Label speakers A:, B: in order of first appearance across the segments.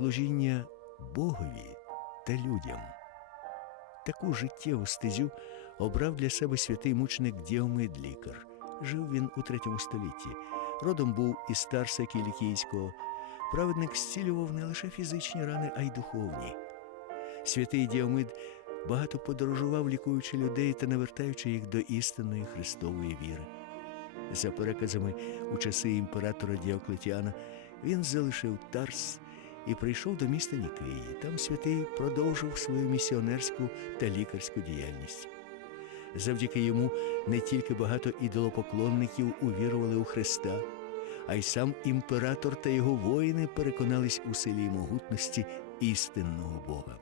A: служіння Богові та людям. Таку життєву стезю обрав для себе святий мученик Діомид Лікар. Жив він у третьому столітті. Родом був із Тарса Кілікійського. Праведник зцілював не лише фізичні рани, а й духовні. Святий Діомид багато подорожував, лікуючи людей та навертаючи їх до істинної Христової віри. За переказами, у часи імператора Діоклетіана він залишив Тарс і прийшов до міста Нікеї. Там святий продовжив свою місіонерську та лікарську діяльність. Завдяки йому не тільки багато ідолопоклонників увірували у Христа, а й сам імператор та його воїни переконались у силі могутності істинного Бога.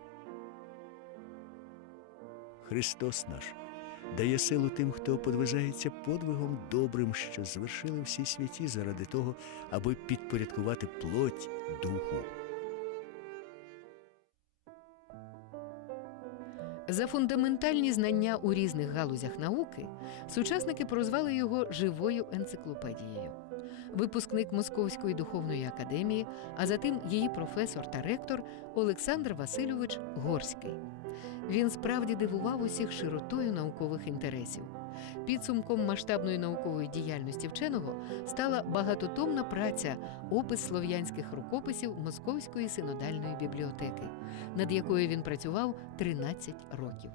A: Христос наш дає силу тим, хто подвижається подвигом добрим, що звершили всі святі заради того, аби підпорядкувати плоть духу.
B: За фундаментальні знання у різних галузях науки сучасники прозвали його живою енциклопедією. Випускник Московської духовної академії, а затим її професор та ректор Олександр Васильович Горський. Він справді дивував усіх широтою наукових інтересів. Підсумком масштабної наукової діяльності вченого стала багатотомна праця опис слов'янських рукописів Московської синодальної бібліотеки, над якою він працював 13 років.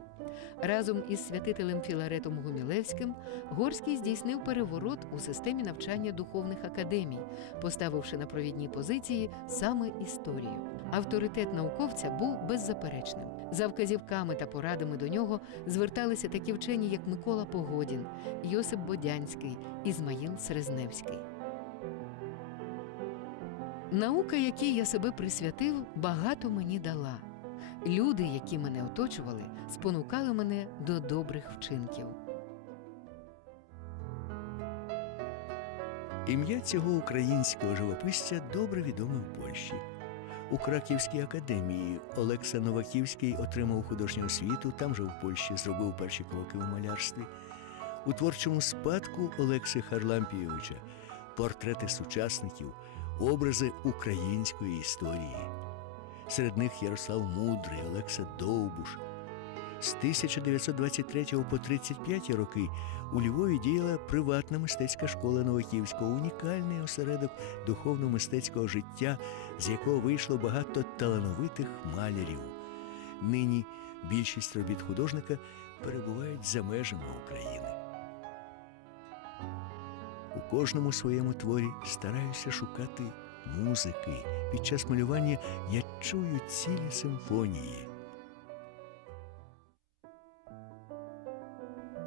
B: Разом із святителем Філаретом Гумілевським Горський здійснив переворот у системі навчання духовних академій, поставивши на провідні позиції саме історію. Авторитет науковця був беззаперечним. За вказівками та порадами до нього зверталися такі вчені, як Микола Погодін, Йосип Бодянський, Ізмаїл Серезневський. Наука, якій я себе присвятив, багато мені дала. Люди, які мене оточували, спонукали мене до добрих вчинків.
A: Ім'я цього українського живописця добре відоме в Польщі. У Краківській академії Олекса Новаківський отримав художню освіту, там же в Польщі зробив перші кроки у малярстві. У творчому спадку Олекси Харлампійовича портрети сучасників, образи української історії. Серед них Ярослав Мудрий, Олекса Довбуш. З 1923 по 35 роки у Львові діяла приватна мистецька школа Новаківського, унікальний осередок духовно-мистецького життя, з якого вийшло багато талановитих малярів. Нині більшість робіт художника перебувають за межами України. У кожному своєму творі стараюся шукати музики. Під час малювання я чую цілі симфонії.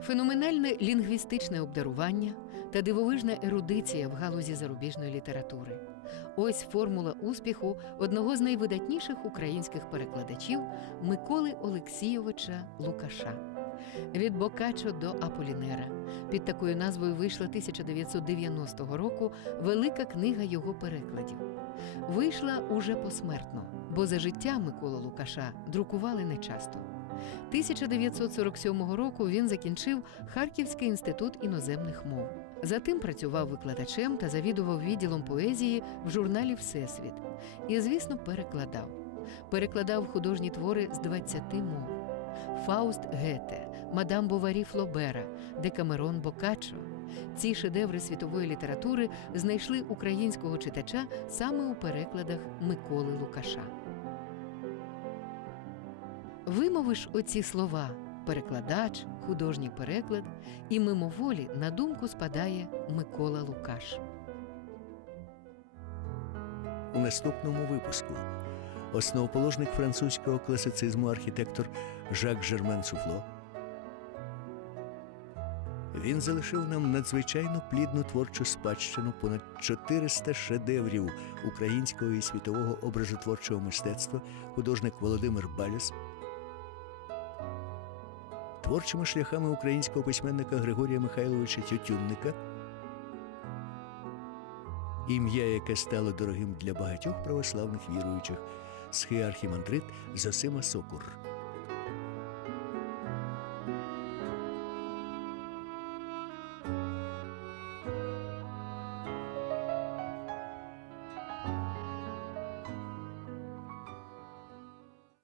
B: Феноменальне лінгвістичне обдарування та дивовижна ерудиція в галузі зарубіжної літератури. Ось формула успіху одного з найвидатніших українських перекладачів Миколи Олексійовича Лукаша. Від Бокаччо до Аполінера. Під такою назвою вийшла 1990 року велика книга його перекладів. Вийшла уже посмертно, бо за життя Миколи Лукаша друкували нечасто. 1947 року він закінчив Харківський інститут іноземних мов. Затим працював викладачем та завідував відділом поезії в журналі Всесвіт. І, звісно, перекладав. Перекладав художні твори з 20 мов: Фауст Гете, Мадам Боварі Флобера, Декамерон Бокаччо. Ці шедеври світової літератури знайшли українського читача саме у перекладах Миколи Лукаша. Вимовиш оці слова перекладач, художній переклад, і мимоволі на думку спадає Микола Лукаш.
A: У наступному випуску основоположник французького класицизму архітектор Жак Жермен Суфло Він залишив нам надзвичайно плідну творчу спадщину, понад 400 шедеврів українського і світового образотворчого мистецтва, художник Володимир Баляс. Творчими шляхами українського письменника Григорія Михайловича Тютюнника, ім'я, яке стало дорогим для багатьох православних віруючих, схиархімандрит Зосима Сокур.